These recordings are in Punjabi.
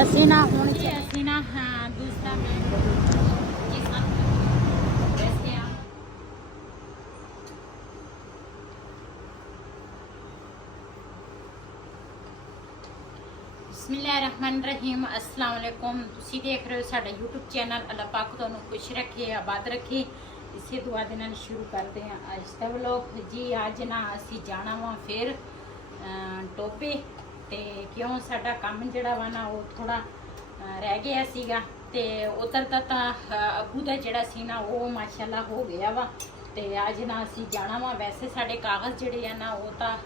ਅਸੀਂ ਨਾ ਹੁਣ ਅਸੀਂ ਨਾ ਹਾਂ ਦੂਸਰਾ ਮੈਂ ਜੀ ਸਾਨੂੰ ਵੈਸੇ ਆ ਬਿਸਮਿल्लाहिर्रहमानिर्रहीम अस्सलाम वालेकुम। ਤੁਸੀਂ ਦੇਖ ਰਹੇ ਹੋ ਸਾਡਾ YouTube ਚੈਨਲ। ਅੱਲਾਹ ਪਾਕ ਤੁਹਾਨੂੰ ਖੁਸ਼ ਰੱਖੇ, ਆਬਾਦ ਰੱਖੇ। ਇਸੇ ਦੁਆ ਦੇ ਨਾਲ ਸ਼ੁਰੂ ਕਰਦੇ ਹਾਂ ਅੱਜ ਦਾ ਵਲੌਗ। ਜੀ ਅੱਜ ਨਾ ਅਸੀਂ ਜਾਣਾ ਵਾ ਫਿਰ ਟੋਬੇ ਤੇ ਕਿਉਂ ਸਾਡਾ ਕੰਮ ਜਿਹੜਾ ਵਾ ਨਾ ਉਹ ਥੋੜਾ ਰਹਿ ਗਿਆ ਸੀਗਾ ਤੇ ਉਧਰ ਦਾ ਤਾਂ ਅੱਬੂ ਦਾ ਜਿਹੜਾ ਸੀ ਨਾ ਉਹ ਮਾਸ਼ਾਅੱਲਾ ਹੋ ਗਿਆ ਵਾ ਤੇ ਅੱਜ ਨਾ ਅਸੀਂ ਜਾਣਾ ਵਾ। ਵੈਸੇ ਸਾਡੇ ਕਾਗਜ਼ ਜਿਹੜੇ ਆ ਨਾ ਉਹ ਤਾਂ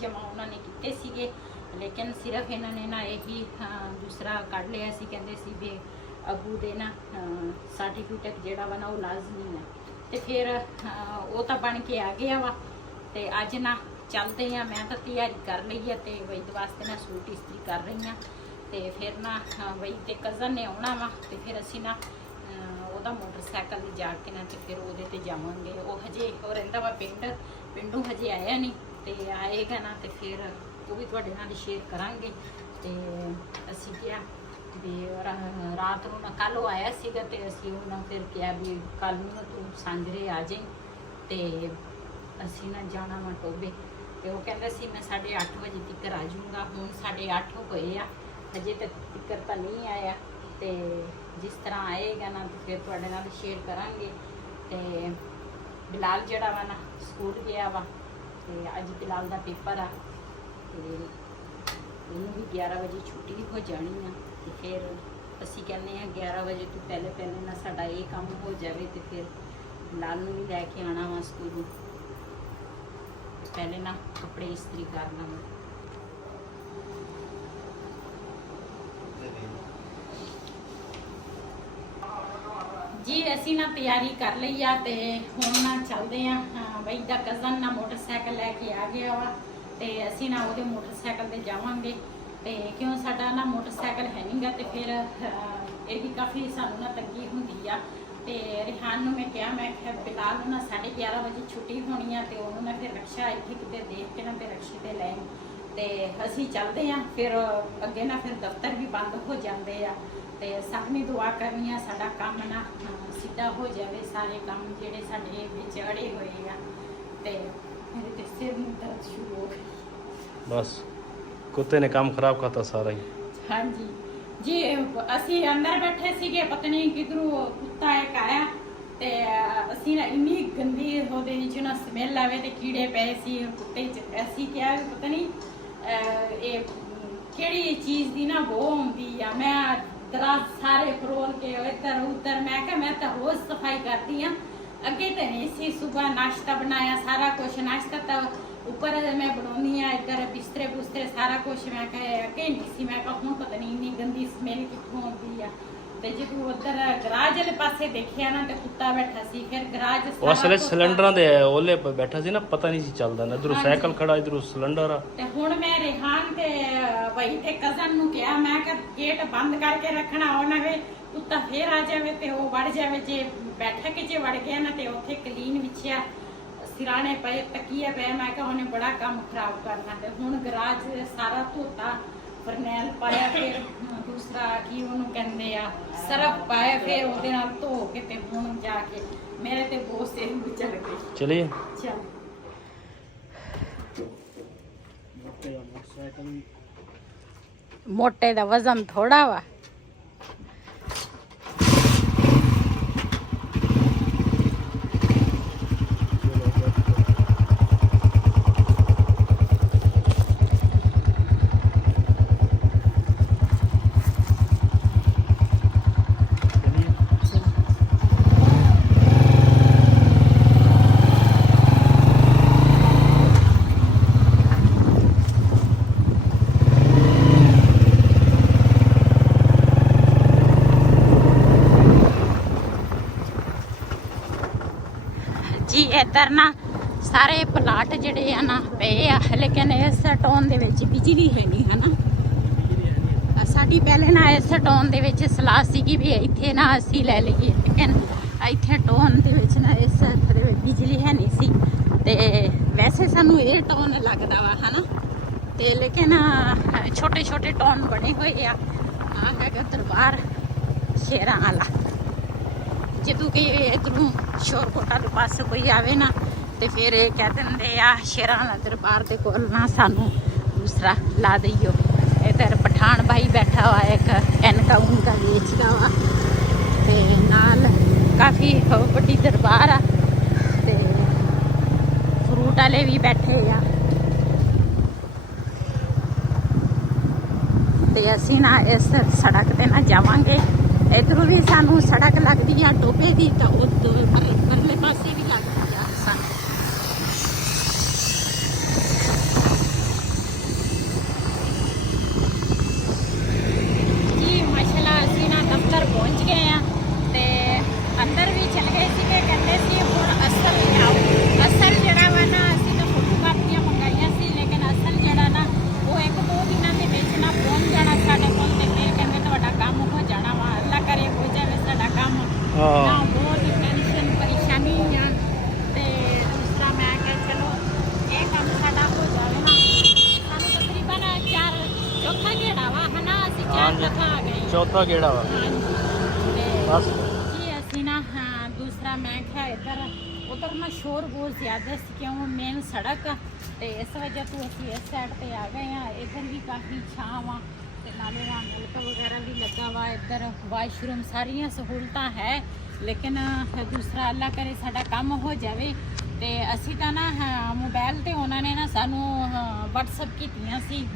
ਜਮਾ ਉਹਨਾਂ ਨੇ ਕੀਤੇ ਸੀਗੇ, ਲੇਕਿਨ ਸਿਰਫ ਇਹਨਾਂ ਨੇ ਨਾ ਇਹੀ ਦੂਸਰਾ ਕੱਢ ਲਿਆ ਸੀ। ਕਹਿੰਦੇ ਸੀ ਵੀ ਅੱਬੂ ਦੇ ਨਾ ਸਰਟੀਫਿਕੇਟ ਜਿਹੜਾ ਵਾ ਨਾ ਉਹ ਲਾਜ਼ਮੀ ਹੈ ਤੇ ਫਿਰ ਉਹ ਤਾਂ ਬਣ ਕੇ ਆ ਗਿਆ ਵਾ ਤੇ ਅੱਜ ਨਾ ਚੱਲਦੇ ਆ। ਮੈਂ ਤਾਂ ਤਿਆਰੀ ਕਰ ਲਈ ਹੈ ਤੇ ਵਈਦ ਵਾਸਤੇ ਨਾ ਸੂਟ ਇਸਤਰੀ ਕਰ ਰਹੀ ਹਾਂ ਤੇ ਫਿਰ ਨਾ ਵਈ ਤੇ ਕਜ਼ਨ ਨੇ ਆਉਣਾ ਵਾ ਤੇ ਫਿਰ ਅਸੀਂ ਨਾ ਉਹਦਾ ਮੋਟਰਸਾਈਕਲ ਤੇ ਜਾ ਕੇ ਨਾ ਤੇ ਫਿਰ ਉਹਦੇ ਤੇ ਜਾਵਾਂਗੇ। ਉਹ ਹਜੇ ਉਹ ਰਹਿੰਦਾ ਵਾ ਪਿੰਡੋਂ ਹਜੇ ਆਇਆ ਨਹੀਂ ਤੇ ਆਏਗਾ ਨਾ ਤੇ ਫਿਰ ਉਹ ਵੀ ਤੁਹਾਡੇ ਨਾਲ ਸ਼ੇਅਰ ਕਰਾਂਗੇ। ਤੇ ਅਸੀਂ ਕਿਹਾ ਵੀ ਰਾਤ ਨੂੰ ਨਾ ਕੱਲ ਉਹ ਆਇਆ ਸੀਗਾ ਤੇ ਅਸੀਂ ਉਹਨਾਂ ਫਿਰ ਕਿਹਾ ਵੀ ਕੱਲ ਨੂੰ ਤੂੰ ਸਾਂਝਰੇ ਆ ਜਾਈਂ ਤੇ ਅਸੀਂ ਨਾ ਜਾਣਾ ਵਾ ਟੋਬੇ। ਤੇ ਉਹ ਕਹਿੰਦਾ ਸੀ ਮੈਂ 8:30 ਵਜੇ ਤੱਕ ਆ ਜਾਊਂਗਾ। ਹੁਣ 8:30 ਹੋਏ ਆ, ਹਜੇ ਤੱਕ ਤਾਂ ਨਹੀਂ ਆਇਆ ਤੇ ਜਿਸ ਤਰ੍ਹਾਂ ਆਏਗਾ ਨਾ ਤੇ ਫਿਰ ਤੁਹਾਡੇ ਨਾਲ ਸ਼ੇਅਰ ਕਰਾਂਗੇ। ਤੇ ਬਿਲਾਲ ਜਿਹੜਾ ਵਾ ਨਾ ਸਕੂਲ ਗਿਆ ਵਾ ਤੇ ਅੱਜ ਬਿਲਾਲ ਦਾ ਪੇਪਰ ਆ ਤੇ ਉਹਨੂੰ ਵੀ 11 ਵਜੇ ਛੁੱਟੀ ਹੋ ਜਾਣੀ ਆ ਤੇ ਫਿਰ ਅਸੀਂ ਕਹਿੰਦੇ ਆ 11 ਵਜੇ ਤੋਂ ਪਹਿਲੇ ਨਾ ਸਾਡਾ ਇਹ ਕੰਮ ਹੋ ਜਾਵੇ ਤੇ ਫਿਰ ਬਿਲਾਲ ਨੂੰ ਵੀ ਲੈ ਕੇ ਆਉਣਾ ਵਾ ਸਕੂਲੋਂ। ਪਹਿਲੇ ਨਾ ਕੱਪੜੇ ਇਸਤਰੀ ਕਰਨਾ ਵਾ। ਜੀ ਅਸੀਂ ਨਾ ਤਿਆਰੀ ਕਰ ਲਈ ਆ ਤੇ ਹੁਣ ਨਾ ਚੱਲਦੇ ਆ। ਬਈ ਦਾ ਕਜ਼ਨ ਨਾ ਮੋਟਰਸਾਈਕਲ ਲੈ ਕੇ ਆ ਗਿਆ ਵਾ ਤੇ ਅਸੀਂ ਨਾ ਉਹਦੇ ਮੋਟਰਸਾਈਕਲ ਤੇ ਜਾਵਾਂਗੇ ਤੇ ਕਿਉਂ ਸਾਡਾ ਨਾ ਮੋਟਰਸਾਈਕਲ ਹੈ ਨਹੀਂਗਾ ਤੇ ਫਿਰ ਇਹਦੀ ਕਾਫੀ ਸਾਨੂੰ ਨਾ ਤੰਗੀ ਹੁੰਦੀ ਆ। ਤੇ ਰਿਹਾਨ ਨੂੰ ਮੈਂ ਕਿਹਾ ਬਿਲਾਲ ਨੂੰ ਨਾ 11:30 ਵਜੇ ਛੁੱਟੀ ਹੋਣੀ ਆ ਤੇ ਉਹਨੂੰ ਨਾ ਫਿਰ ਰਕਸ਼ਾ ਇੱਥੇ ਕਿਤੇ ਦੇਖ ਕੇ ਨਾ ਤੇ ਰਕਸ਼ੇ ਤੇ ਲੈ ਤੇ ਅਸੀਂ ਚੱਲਦੇ ਆ। ਫਿਰ ਅੱਗੇ ਨਾ ਫਿਰ ਦਫ਼ਤਰ ਵੀ ਬੰਦ ਹੋ ਜਾਂਦੇ ਆ ਤੇ ਸਭ ਨੇ ਦੁਆ ਕਰਨੀ ਆ ਸਾਡਾ ਕੰਮ ਨਾ ਸਿੱਧਾ ਹੋ ਜਾਵੇ। ਸਾਰੇ ਕੰਮ ਜਿਹੜੇ ਸਾਡੇ ਵਿੱਚ ਅੜੇ ਹੋਏ ਆ ਤੇ ਮੇਰੇ ਤੇ ਸਿਰ ਨੂੰ ਦਰਦ ਸ਼ੁਰੂ ਹੋ ਗਈ। बस कुत्ते ने काम खराब करता सारा ही। हाँ जी जी ਅਸੀਂ ਅੰਦਰ ਬੈਠੇ ਸੀਗੇ, ਪਤਾ ਨਹੀਂ ਕਿਧਰੋਂ ਕੁੱਤਾ ਇੱਕ ਆਇਆ ਤੇ ਅਸੀਂ ਨਾ ਇੰਨੀ ਗੰਦੀ ਉਹਦੇ ਵਿੱਚ ਨਾ ਸਮੈਲ ਆਵੇ ਤੇ ਕੀੜੇ ਪਏ ਸੀ ਕੁੱਤੇ 'ਚ। ਅਸੀਂ ਕਿਹਾ ਪਤਾ ਨਹੀਂ ਇਹ ਕਿਹੜੀ ਚੀਜ਼ ਦੀ ਨਾ ਬੋ ਹੁੰਦੀ ਆ। ਮੈਂ ਦਰਾਜ਼ ਸਾਰੇ ਫਰੋਲ ਕੇ ਇੱਧਰ ਉੱਧਰ ਮੈਂ ਕਿਹਾ ਮੈਂ ਤਾਂ ਰੋਜ਼ ਸਫਾਈ ਕਰਦੀ ਆ, ਅੱਗੇ ਤਾਂ ਨਹੀਂ ਸੀ। ਸੁਬਹ ਨਾਸ਼ਤਾ ਬਣਾਇਆ, ਸਾਰਾ ਕੁਛ ਨਾਸ਼ਤਾ ਤਾਂ ਉੱਪਰ ਮੈਂ ਬਣਾਉਂਦੀ ਆ, ਇੱਧਰ ਬਿਸਤਰੇ ਬੁਸਤਰੇ ਸਾਰਾ ਕੁਛ ਮੈਂ ਕਿਹਾ ਅੱਗੇ ਨਹੀਂ ਸੀ। ਮੈਂ ਕਿਹਾ ਹੁਣ ਪਤਾ ਨਹੀਂ ਇੰਨੀ ਗੰਦੀ ਸਮੈਲ ਕਿੱਥੋਂ ਆਉਂਦੀ ਆ ਤੇ ਜਦੋਂ ਉੱਧਰ ਗਰਾਜ ਵਾਲੇ ਪਾਸੇ ਦੇਖਿਆ ਨਾ ਤੇ ਕੁੱਤਾ ਬੈਠਾ ਸੀ। ਫਿਰ ਗਰਾਜ ਅਸਲੇ ਸਿਲੰਡਰਾਂ ਦੇ ਓਲੇ ਬੈਠਾ ਸੀ ਨਾ, ਪਤਾ ਨਹੀਂ ਸੀ ਚੱਲਦਾ ਨਾ, ਇਧਰੋਂ ਸਾਈਕਲ ਖੜਾ ਇਧਰੋਂ ਸਿਲੰਡਰ ਆ। ਤੇ ਹੁਣ ਮੈਂ ਰਿਹਾਨ ਤੇ ਵਈ ਤੇ ਕਜ਼ਨ ਨੂੰ ਕਿਹਾ ਮੈਂ ਕਿ ਗੇਟ ਬੰਦ ਕਰਕੇ ਰੱਖਣਾ, ਉਹ ਨਾ ਵੇ ਕੁੱਤਾ ਫੇਰ ਆ ਜਾਵੇ ਤੇ ਉਹ ਵੜ ਜਾਵੇ। ਜੇ ਬੈਠਕ 'ਚ ਵੜ ਗਿਆ ਨਾ ਤੇ ਉੱਥੇ ਕਲੀਨ ਵਿਛਿਆ ਸਿਰਾਣੇ ਪਏ ਤਕੀਆ ਪਿਆ। ਮੈਂ ਕਿਹਾ ਉਹਨੇ ਬੜਾ ਕੰਮ ਖਰਾਬ ਕਰਨਾ ਤੇ ਹੁਣ ਗਰਾਜ ਸਾਰਾ ਧੋਤਾ, ਫਰਨੈਲ ਪਾਇਆ, ਫਿਰ ਦੂਸਰਾ ਕੀ ਉਹਨੂੰ ਕਹਿੰਦੇ ਆ ਸਰਫ ਪਾਇਆ, ਫਿਰ ਉਹਦੇ ਨਾਲ ਧੋ ਕੇ ਤੇ ਹੁਣ ਜਾ ਕੇ ਮੇਰੇ ਤੇ ਬਹੁਤ ਸਿਰ ਨੂੰ ਚੜ ਗਈ। ਚਲਿਏ ਚਲ ਮੋਟੇ ਦਾ ਵਜ਼ਨ ਥੋੜਾ ਵਾ। ਜੀ ਇੱਧਰ ਨਾ ਸਾਰੇ ਪਲਾਟ ਜਿਹੜੇ ਆ ਨਾ ਪਏ ਆ, ਲੇਕਿਨ ਇਸ ਟਾਊਨ ਦੇ ਵਿੱਚ ਬਿਜਲੀ ਹੈ ਨਹੀਂ ਹਨਾ। ਸਾਡੀ ਪਹਿਲੇ ਨਾ ਇਸ ਟਾਊਨ ਦੇ ਵਿੱਚ ਸਲਾਹ ਸੀਗੀ ਵੀ ਇੱਥੇ ਨਾ ਅਸੀਂ ਲੈ ਲਈਏ, ਲੇਕਿਨ ਇੱਥੇ ਟਾਊਨ ਦੇ ਵਿੱਚ ਨਾ ਇਸ ਦੇ ਵਿੱਚ ਬਿਜਲੀ ਹੈ ਨਹੀਂ ਸੀ ਤੇ ਵੈਸੇ ਸਾਨੂੰ ਇਹ ਟਾਊਨ ਲੱਗਦਾ ਵਾ ਹਨਾ ਤੇ ਲੇਕਿਨ ਛੋਟੇ ਛੋਟੇ ਟਾਊਨ ਬਣੇ ਹੋਏ ਆ ਆ ਹੈਗਾ ਦਰਬਾਰ ਸ਼ੇਰਾਂ ਵਾਲਾ। ਜਦੋਂ ਕਿ ਇਧਰੋਂ ਸ਼ੋਰਕੋਟਾ ਦੇ ਪਾਸੇ ਕੋਈ ਆਵੇ ਨਾ ਤੇ ਫਿਰ ਇਹ ਕਹਿ ਦਿੰਦੇ ਆ ਸ਼ੇਰਾਂ ਵਾਲਾ ਦਰਬਾਰ ਦੇ ਕੋਲ ਨਾ ਸਾਨੂੰ ਦੂਸਰਾ ਲਾ ਦਈਓ। ਇਧਰ ਪਠਾਨ ਭਾਈ ਬੈਠਾ ਹੋਇਆ ਇੱਕ ਐਨਕਾ ਉਨਕਾ ਵੇਚਦਾ ਵਾ ਤੇ ਨਾਲ ਕਾਫੀ ਵੱਡੀ ਦਰਬਾਰ ਆ ਤੇ ਫਰੂਟ ਵਾਲੇ ਵੀ ਬੈਠੇ ਆ। ਤੇ ਅਸੀਂ ਨਾ ਇਸ ਸੜਕ ਤੇ ਨਾ ਜਾਵਾਂਗੇ। ਇਧਰੋਂ ਵੀ ਸਾਨੂੰ ਸੜਕ ਲੱਗਦੀ ਆ ਟੋਪੇ ਦੀ ਤਾਂ ਉਧਰ ਪਰਲੇ ਪਾਸੇ ਵੀ ਲੱਗਦੀ ਆ ਸਾਨੂੰ। ਜੀ ਮਾਸ਼ਾਅੱਲਾ ਅਸੀਂ ਨਾ ਦਫ਼ਤਰ ਪਹੁੰਚ ਗਏ ਆ ਤੇ ਅੰਦਰ ਵੀ ਚਲ ਗਏ ਸੀ ਤੇ ਕਹਿੰਦੇ ਸੀ ਹੁਣ ਅਸਲ ਲਿਆਓ। ਅਸਲ ਜਿਹੜਾ ਵਾ ਨਾ ਅਸੀਂ ਤਾਂ ਫੋਟੋ ਕਾਪੀਆਂ ਮੰਗਾਈਆਂ ਸੀ ਲੇਕਿਨ ਅਸਲ ਜਿਹੜਾ ਨਾ ਉਹ 1-2 ਦਿਨਾਂ ਦੇ ਵਿੱਚ ਨਾ ਪਹੁੰਚ ਜਾਣਾ ਸਾਡੇ ਕੋਲ ਤੇ ਫਿਰ ਕਹਿੰਦੇ ਤੁਹਾਡਾ ਕੰਮ ਹੋ ਜਾਣਾ ਵਾ। ਅੱਲਾ ਕਰੇ ਹੋ ਜਾਵੇ ਸਾਡਾ ਕੰਮ। ਨਾ ਬਹੁਤ ਟੈਨਸ਼ਨ ਪਰੇਸ਼ਾਨੀ ਆ ਤੇ ਦੂਸਰਾ ਮੈਂ ਕਿਹਾ ਚਲੋ ਇਹ ਕੰਮ ਸਾਡਾ ਹੋ ਜਾਵੇ ਨਾ। ਸਾਨੂੰ ਤਕਰੀਬਨ ਚੌਥਾ ਗੇੜਾ ਵਾ ਹਨਾ ਅਸੀਂ 4 ਦਫਾ ਆ ਗਏ। ਚੌਥਾ ਗੇੜਾ ਵਾ ਬਸ ਜੀ। ਅਸੀਂ ਨਾ ਦੂਸਰਾ ਮੈਂ ਕਿਹਾ ਇੱਧਰ ਉਧਰ ਨਾ ਸ਼ੋਰ ਬਹੁਤ ਜ਼ਿਆਦਾ ਸੀ ਕਿਉਂ ਮੇਨ ਸੜਕ ਆ ਤੇ ਇਸ ਵਜ੍ਹਾ ਤੋਂ ਅਸੀਂ ਇਸ ਸਾਈਡ ਤੇ ਆ ਗਏ ਆ। ਇੱਧਰ ਵੀ ਕਾਫੀ ਛਾਂ ਵਾ ਤੇ ਨਾਲੇ ਆ ਨਲਕ ਵਗੈਰਾ ਵੀ ਲੱਗਾ ਵਾ। ਇੱਧਰ ਵਾਸ਼ਰੂਮ ਸਾਰੀਆਂ ਸਹੂਲਤਾਂ ਹੈ ਲੇਕਿਨ ਦੂਸਰਾ ਅੱਲਾ ਕਰੇ ਸਾਡਾ ਕੰਮ ਹੋ ਜਾਵੇ। ਤੇ ਅਸੀਂ ਤਾਂ ਨਾ ਮੋਬਾਈਲ ਤੇ ਉਹਨਾਂ ਨੇ ਨਾ ਸਾਨੂੰ WhatsApp ਕੀਤੀਆਂ ਸੀ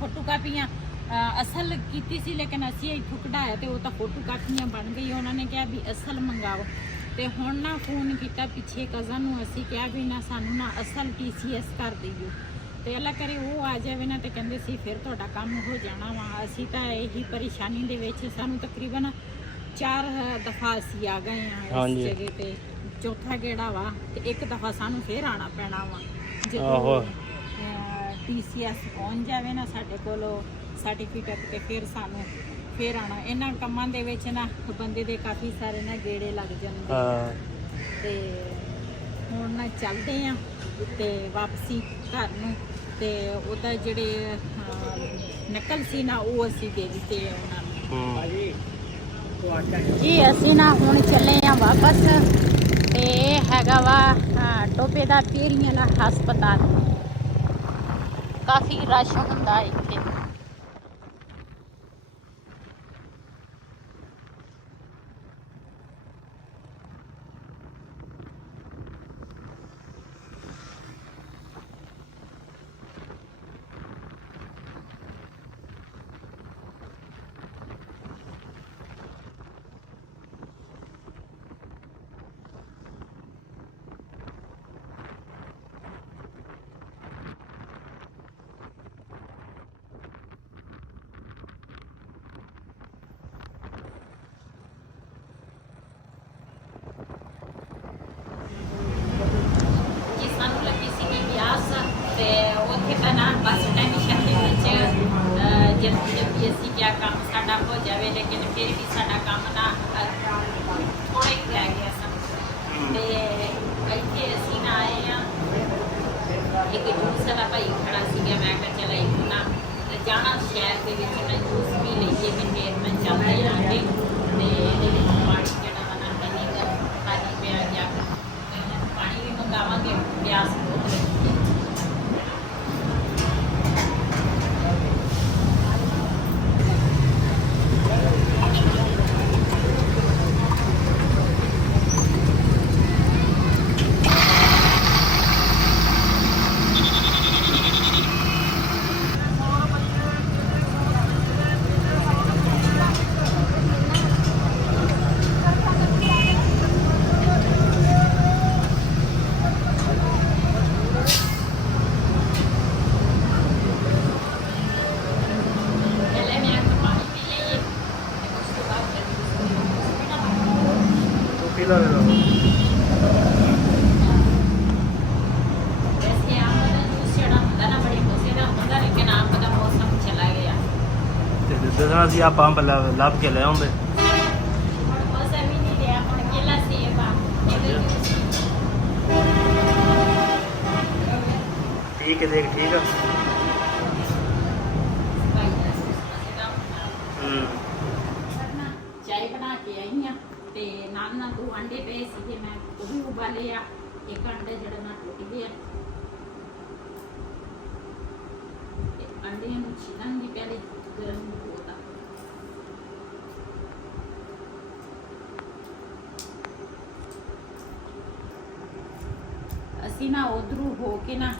ਫੋਟੋ ਕਾਪੀਆਂ ਅਸਲ ਕੀਤੀ ਸੀ ਲੇਕਿਨ ਅਸੀਂ ਇੱਥੋਂ ਕਢਾਇਆ ਤੇ ਉਹ ਤਾਂ ਫੋਟੋ ਕਾਪੀਆਂ ਬਣ ਗਈ। ਉਹਨਾਂ ਨੇ ਕਿਹਾ ਵੀ ਅਸਲ ਮੰਗਾਓ ਤੇ ਹੁਣ ਨਾ ਫੋਨ ਕੀਤਾ ਪਿੱਛੇ ਕਜ਼ਨ ਨੂੰ ਅਸੀਂ ਕਿਹਾ ਵੀ ਨਾ ਸਾਨੂੰ ਨਾ ਅਸਲ TCS ਕਰ ਦਈਓ ਤੇ ਅੱਲਾ ਕਰੇ ਉਹ ਆ ਜਾਵੇ ਨਾ ਤੇ ਕਹਿੰਦੇ ਸੀ ਫਿਰ ਤੁਹਾਡਾ ਕੰਮ ਹੋ ਜਾਣਾ ਵਾ। ਅਸੀਂ ਤਾਂ ਇਹੀ ਪਰੇਸ਼ਾਨੀ ਦੇ ਵਿੱਚ ਸਾਨੂੰ ਤਕਰੀਬਨ 4 ਦਫਾ ਅਸੀਂ ਆ ਗਏ ਆ ਇਸ ਜਗ੍ਹਾ ਤੇ। ਚੌਥਾ ਗੇੜਾ ਵਾ ਤੇ ਇੱਕ ਦਫਾ ਸਾਨੂੰ ਫਿਰ ਆਣਾ ਪੈਣਾ ਵਾ ਜਦੋਂ TCS ਪਹੁੰਚ ਜਾਵੇ ਨਾ ਸਾਡੇ ਕੋਲ ਸਰਟੀਫਿਕੇਟ ਤੇ ਫਿਰ ਸਾਨੂੰ ਫਿਰ ਆਣਾ। ਇਹਨਾਂ ਕੰਮਾਂ ਦੇ ਵਿੱਚ ਨਾ ਬੰਦੇ ਦੇ ਕਾਫੀ ਸਾਰੇ ਨਾ ਗੇੜੇ ਲੱਗ ਜਾਂਦੇ ਤੇ ਹੁਣ ਨਾ ਚੱਲਦੇ ਆ ਤੇ ਵਾਪਸੀ ਘਰ ਨੂੰ ਤੇ ਉਹਦਾ ਜਿਹੜੇ ਨਕਲ ਸੀ ਨਾ ਉਹ ਅਸੀਂ ਦੇ ਦਿੱਤੇ ਉਹਨਾਂ ਨੂੰ। ਜੀ ਅਸੀਂ ਨਾ ਹੁਣ ਚੱਲੇ ਆ ਵਾਪਸ ਤੇ ਇਹ ਹੈਗਾ ਵਾ ਟੋਪੇ ਦਾ ਪੀਰੀਆਂ ਦਾ ਹਸਪਤਾਲ। ਕਾਫੀ ਰਸ਼ ਹੁੰਦਾ ਇੱਥੇ। ਤੇ ਉੱਥੇ ਤਾਂ ਨਾ ਬਸ ਟੈਨਸ਼ਨ ਦੇ ਵਿੱਚ ਜਦ ਅਸੀਂ ਕਿਆ ਕੰਮ ਸਾਡਾ ਹੋ ਜਾਵੇ ਲੇਕਿਨ ਫਿਰ ਵੀ ਸਾਡਾ ਕੰਮ ਨਾ ਥੋੜਾ ਹੀ ਰਹਿ ਗਿਆ ਸਾਨੂੰ। ਤੇ ਇੱਥੇ ਅਸੀਂ ਨਾ ਆਏ ਆ ਇੱਕ ਜੂਸ ਵਾਲਾ ਭਾਈ ਖੜਾ ਸੀਗਾ। ਮੈਂ ਕਿਹਾ ਚਲ ਇੱਕ ਨਾ ਜਾਣਾ ਸ਼ਹਿਰ ਦੇ ਵਿੱਚ ਮੈਂ ਜੂਸ ਵੀ ਲਈਏ ਤੇ ਫਿਰ ਮੈਂ ਚੱਲਦੇ ਆਂਗੇ ਤੇ ਇਹਦੇ ਵਿੱਚ ਪਾਣੀ ਜਿਹੜਾ ਵਾ ਨਾ ਨਹੀਂ ਖਾਲੀ ਪਿਆ ਜਾ ਪਾਣੀ ਵੀ ਮੰਗਾਵਾਂਗੇ ਪਿਆਸ ਬਹੁਤ ਲੱਗੀ ਹੈ। ਦੱਸਣਾ ਸੀ ਆ ਪੰਪ ਲੱਭ ਕੇ ਲੈ ਆਉਂਦੇ। ਠੀਕ ਹੈ ਦੇਖ ਠੀਕ ਆ। ਉਬਾਲੇ ਆ, ਇੱਕ ਅੰਡਾ ਜਿਹੜਾ ਨਾ ਟੁੱਟ ਗਿਆ ਤੇ ਅੰਡਿਆਂ ਨੂੰ ਛਿਲਾਂਗੀ ਪਹਿਲੇ, ਗਰਮ ਬਹੁਤ ਆ। ਅਸੀਂ ਨਾ ਉਧਰੋਂ ਹੋ ਕੇ ਨਾ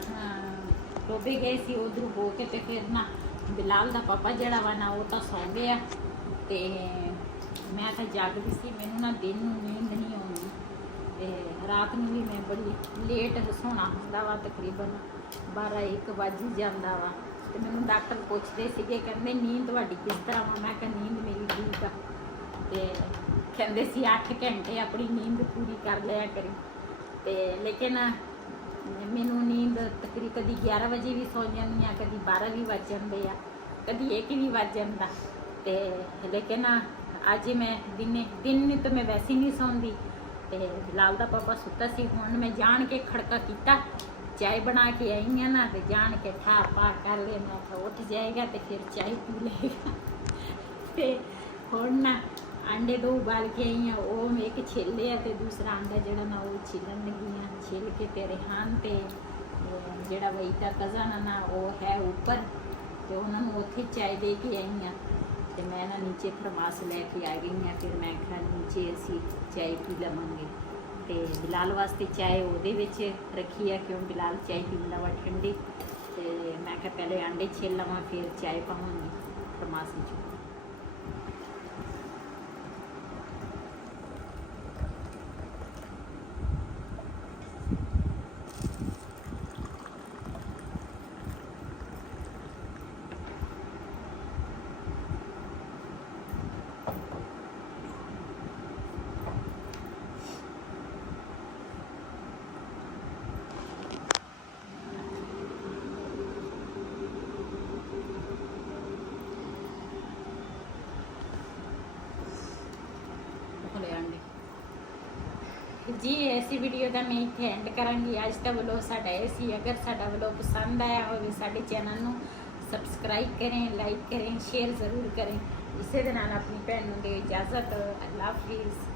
ਟੋਬੇ ਗਏ ਸੀ, ਉਧਰੋਂ ਹੋ ਕੇ ਤੇ ਫਿਰ ਨਾ ਬਿਲਾਲ ਦਾ ਪਾਪਾ ਜਿਹੜਾ ਵਾ ਨਾ ਉਹ ਤਾਂ ਸੌਂ ਗਿਆ ਤੇ ਮੈਂ ਤਾਂ ਜਾਗਦੀ ਸੀ। ਮੈਨੂੰ ਨਾ ਦਿਨ ਨੂੰ ਨੀਂਦ ਨਹੀਂ ਆਉਂਦੀ ਤੇ ਰਾਤ ਨੂੰ ਵੀ ਮੈਂ ਬੜੀ ਲੇਟ ਸੌਣਾ ਹੁੰਦਾ ਵਾ, ਤਕਰੀਬਨ 12-1 ਵੱਜ ਹੀ ਜਾਂਦਾ ਵਾ। ਤੇ ਮੈਨੂੰ ਡਾਕਟਰ ਪੁੱਛਦੇ ਸੀਗੇ, ਕਹਿੰਦੇ ਨੀਂਦ ਤੁਹਾਡੀ ਕਿਸ ਤਰ੍ਹਾਂ ਵਾ? ਮੈਂ ਕਿਹਾ ਨੀਂਦ ਮੇਰੀ ਠੀਕ ਆ। ਤੇ ਕਹਿੰਦੇ ਸੀ 8 ਘੰਟੇ ਆਪਣੀ ਨੀਂਦ ਪੂਰੀ ਕਰ ਲਿਆ ਕਰੀ। ਤੇ ਲੇਕਿਨ ਮੈਨੂੰ ਨੀਂਦ ਕਦੀ 11 ਵਜੇ ਵੀ ਸੌ ਜਾਂਦੀ ਆ, ਕਦੀ 12 ਵੀ ਵੱਜ ਜਾਂਦੇ ਆ, ਕਦੀ 1 ਵੀ ਵੱਜ ਜਾਂਦਾ। ਤੇ ਲੇਕਿਨ ਅੱਜ ਮੈਂ ਦਿਨ ਨੂੰ ਤਾਂ ਮੈਂ ਵੈਸੇ ਨਹੀਂ ਸੌਂਦੀ। ਤੇ ਬਿਲਾਲ ਦਾ ਪਾਪਾ ਸੁੱਤਾ ਸੀ, ਹੁਣ ਮੈਂ ਜਾਣ ਕੇ ਖੜਕਾ ਕੀਤਾ, ਚਾय ਬਣਾ ਕੇ ਆਈ ਆ ਨਾ, ਤੇ ਜਾਣ ਕੇ ਠਾ ਪਾ ਕਰ ਲੈਣਾ ਤਾਂ ਉੱਠ ਜਾਏਗਾ ਤੇ ਫਿਰ ਚਾय ਪੀ ਲਏਗਾ। ਤੇ ਹੁਣ ਨਾ अंडे 2 उबाल के आई हैं, वो एक छिले है तो दूसरा अंडा जड़ा ना वो छिलन लगी हैं। छिल के ते रेहान ते जड़ा वही का कज़न है ना वो है ऊपर, तो उन्होंने उत्थे चाय दे के आई हैं। तो मैं ना नीचे फरमास लैके आ गई हैं, फिर मैं कहा नीचे असी चाय पी लवांगे। तो बिलाल वास्ते चाय वो रखी है, क्यों बिलाल चाय पींदा वा ठंडी। तो मैं कहा पहले अंडे छिल लवां फिर चाय पावांगी फरमास च। जी ऐसी वीडियो का मैं इतने एंड करांगी। आज का व्लॉग साडा ऐसी, अगर साडा व्लॉग पसंद आया हो साडे चैनल नू सबसक्राइब करें, लाइक करें, शेयर ज़रूर करें। इसे दे नाल अपनी भैन नू दे इजाज़त। अल्लाह हाफिज़।